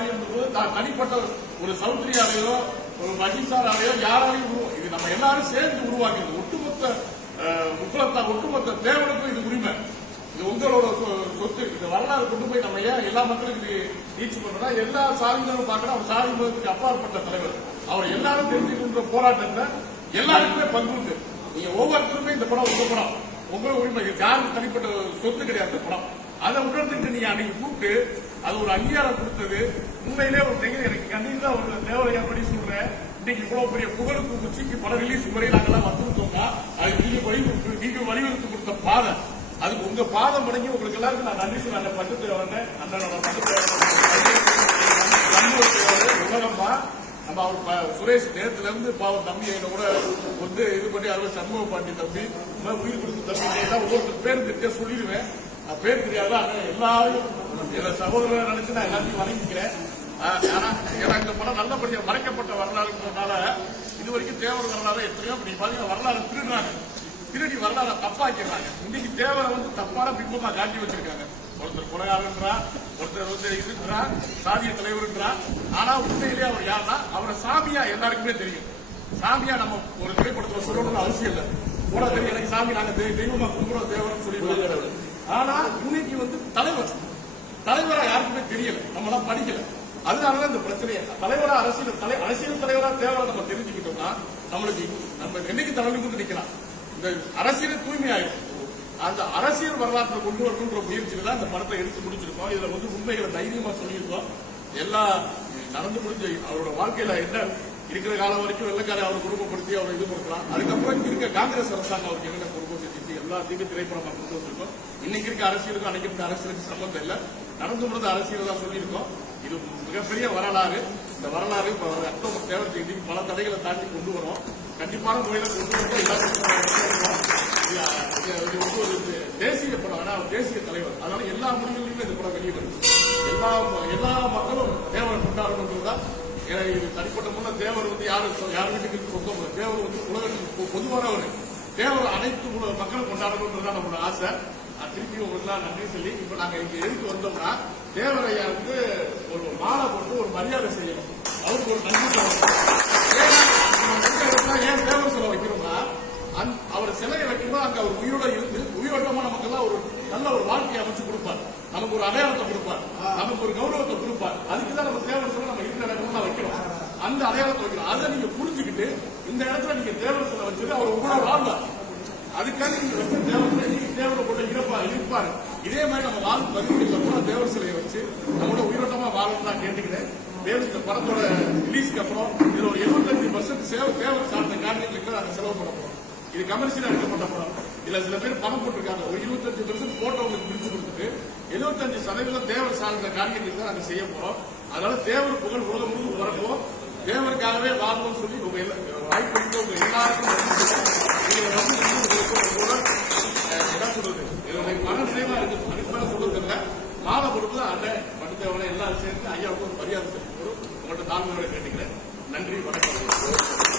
காரியம் தனிப்பட்ட ஒரு சௌத்ரியாலேயோ ஒரு மகிழ்ச்சாராலேயோ யாராலையும் இது நம்ம எல்லாரும் சேர்ந்து உருவாக்கியது ஒட்டுமொத்த அஹ், ஒட்டுமொத்த தேவனுக்கும் இது உரிமை. இது உங்களோட சொத்து. இந்த வரலாறு கொண்டு போய் நம்ம ஏன் எல்லா மக்களுக்கும் இது ரீச் பண்றோம்னா எல்லா சாதிகளும் பார்க்கணும். அவர் சாதி மதத்துக்கு அப்பாற்பட்ட தலைவர். அவர் எல்லாரும் தெரிஞ்சுக்கின்ற போராட்டத்தை எல்லாருக்குமே பங்கு உண்டு. நீங்க ஒவ்வொருத்தருமே இந்த படம் உங்க படம். உங்களோட உரிமை. யாருக்கு தனிப்பட்ட சொத்து கிடையாது இந்த படம். அதை உணர்ந்துட்டு நீங்க அன்னைக்கு கூப்பிட்டு அது ஒரு அங்கீகாரம் கொடுத்தது. உண்மையிலே ஒரு நிகழ்வு எனக்கு கண்டிப்பா ஒரு தேவையா படி சொல்றேன். இன்னைக்கு இவ்வளவு பெரிய புகழுக்கு உச்சிக்கு பல ரிலீஸ் முறை நாங்கெல்லாம் வந்திருக்கோம்னா அது நீங்க வலியுறுத்தி நீங்க வலியுறுத்தி கொடுத்த பாதை. அதுக்கு உங்க பாதம் அடங்கி உங்களுக்கு எல்லாருக்கும் நான் நன்றி சொல்ல அந்த பட்டு வந்தேன் அந்த உலகம்மா நம்ம அவர் ப- சுரேஷ் நேரத்துல இருந்து பாவம் தம்பி என்ன கூட வந்து இது பண்ணி அவர் சண்முக பாண்டி தம்பி உயிர் கொடுத்து தம்பி ஒவ்வொருத்தர் பேர் சொல்லிடுவேன். நான் பேர் தெரியாது ஆனா எல்லாரும் என்னோட சகோதரர் நினைச்சு நான் எல்லாத்தையும் வணங்கிக்கிறேன். ஆனா எனக்கு இந்த படம் நல்லபடியா மறைக்கப்பட்ட வரலாறுன்றதுனால இது வரைக்கும் தேவர் வரலாறு எத்தனையோ அப்படி பாத்தீங்கன்னா வரலாறு திருடுறாங்க. திருடி வரலாறு தப்பாக்கிறாங்க இன்னைக்கு தேவரை வந்து தப்பான பிம்பமா காட்டி வச்சிருக்காங்க. ஒருத்தர் கொலையாளன்றா ஒருத்தர் வந்து இதுன்றா சாதிய தலைவர்ன்றா. ஆனா உண்மையிலேயே அவர் யாருன்னா அவரை சாமியா எல்லாருக்குமே தெரியும். சாமியா நம்ம ஒரு திரைப்படத்துல சொல்லணும்னு அவசியம் இல்லை. கூட தெரியும் எனக்கு சாமி நாங்க தெய்வமா கும்பிடுறோம் தேவர்னு சொல்லி ஆனா இன்னைக்கு வந்து தலைவர் தலைவரா யாருக்குமே தெரியல. நம்ம எல்லாம் படிக்கல. அதனாலதான் இந்த பிரச்சனையே. தலைவரா அரசியல் தலை அரசியல் தலைவரா தேவை நம்ம தெரிஞ்சுக்கிட்டோம்னா நம்மளுக்கு நம்ம என்னைக்கு தலைமை கொண்டு நிக்கலாம்? இந்த அரசியல் தூய்மையாயிடும். அந்த அரசியல் வரலாற்றை கொண்டு வரணுன்ற முயற்சியில தான் இந்த படத்தை எடுத்து முடிச்சிருக்கோம். இதுல வந்து உண்மைகளை தைரியமா சொல்லியிருக்கோம். எல்லா நடந்து முடிஞ்ச அவரோட வாழ்க்கையில என்ன இருக்கிற காலம் வரைக்கும் வெள்ளக்காரை அவரை குடும்பப்படுத்தி அவரை இது கொடுக்கலாம் அதுக்கப்புறம் இருக்க காங்கிரஸ் அரசாங்கம் அவருக்கு என்னென்ன குடும்பம் செஞ்சு எல்லாத்தையுமே திரைப்படமா கொண்டு வந்திருக்கோம். இன்னைக்கு இருக்க அரசியலுக்கும் அன்னைக்கு அரசியலுக்கு சம்பந்தம் இல்லை. நடந்து முடிந்த அரசியல் தான் சொல்லியிருக்கோம். இது மிகப்பெரிய வரலாறு. இந்த வரலாறு அக்டோபர் தேர்தல் தேதி பல தடைகளை தாண்டி கொண்டு வரும். கண்டிப்பான முறையில கொண்டு வந்து எல்லாருக்கும் ஒரு தேசிய படம். ஆனால் தேசிய தலைவர். அதனால எல்லா மொழிகளிலுமே இந்த படம் வெளியிடுறது எல்லா எல்லா மக்களும் தேவரை கொண்டாடணுன்றதுதான் ஏன்னா இது தனிப்பட்ட முன்ன தேவர் வந்து யாரு யார் வீட்டுக்கு சொந்தம்? தேவர் வந்து உலகத்துக்கு பொதுவானவர். தேவர் அனைத்து மக்களும் கொண்டாடணுன்றதுதான் நம்மளோட ஆசை. திருப்பி உங்களுக்குலாம் நன்றி சொல்லி இப்ப நாங்க இங்க எதுக்கு வந்தோம்னா தேவரையா வந்து ஒரு மாலை போட்டு ஒரு மரியாதை செய்யணும். அவருக்கு ஒரு நன்றி சொல்லணும். நம்ம ஏன் தேவர் சிலை வைக்கிறோம்னா அவர் சிலையை வைக்கும்போது அங்க அவர் உயிரோட இருந்து உயிரோட்டமா நமக்கெல்லாம் ஒரு நல்ல ஒரு வாழ்க்கையை அமைச்சு கொடுப்பார். நமக்கு ஒரு அடையாளத்தை கொடுப்பார். நமக்கு ஒரு கௌரவத்தை கொடுப்பார். அதுக்கு தான் நம்ம தேவர் சிலை நம்ம இருக்கிற இடத்துல வைக்கிறோம் வந்து அடையாளம் வைக்கிறோம் அதை நீங்க புரிஞ்சுக்கிட்டு இந்த இடத்துல நீங்க தேவர் வச்சது அவர் உங்களோட வாழ்வார் அதுக்காக நீங்க வச்ச தேவர் நீங்க தேவரை போட்டு இருப்பா இருப்பாரு. இதே மாதிரி நம்ம வாழ்ந்து மறுபடியும் அப்புறம் தேவர் சிலையை வச்சு நம்மளோட உயிரோட்டமா வாழணும் தான் கேட்டுக்கிறேன். தேவர் இந்த படத்தோட ரிலீஸ்க்கு அப்புறம் இதுல ஒரு எழுபத்தஞ்சு பர்சன்ட் சேவை தேவர் சார்ந்த காரியங்களுக்கு நாங்க செலவு பண்ண போறோம். இது கமர்ஷியலா எடுக்கப்பட்ட படம். இதுல சில பேர் பணம் போட்டிருக்காங்க. ஒரு இருபத்தஞ்சு பர்சன்ட் போட்டவங்களுக்கு பிரிச்சு கொடுத்துட்டு எழுபத்தஞ்சு சதவீதம் தேவர் சார்ந்த காரியங்களுக்கு தான் நாங்க செய்ய போறோம். அதனால தேவர் புகழ் உலகம் முழுவதும் தேவருக்காகவே வாழணும்னு சொல்லி உங்க வாய்ப்பு உங்க எல்லாருக்கும் என்ன சொல்றது? என்னுடைய மன நிறைவா இருக்கு. அதுக்கு மேல சொல்றது இல்ல. மாலை கொடுத்து அண்ணன் படுத்தவனை எல்லாரும் சேர்ந்து ஐயாவுக்கு ஒரு மரியாதை செலுத்தி உங்கள்கிட்ட தாழ்மையோட கேட்டுக்கிறேன். நன்றி வணக்கம்.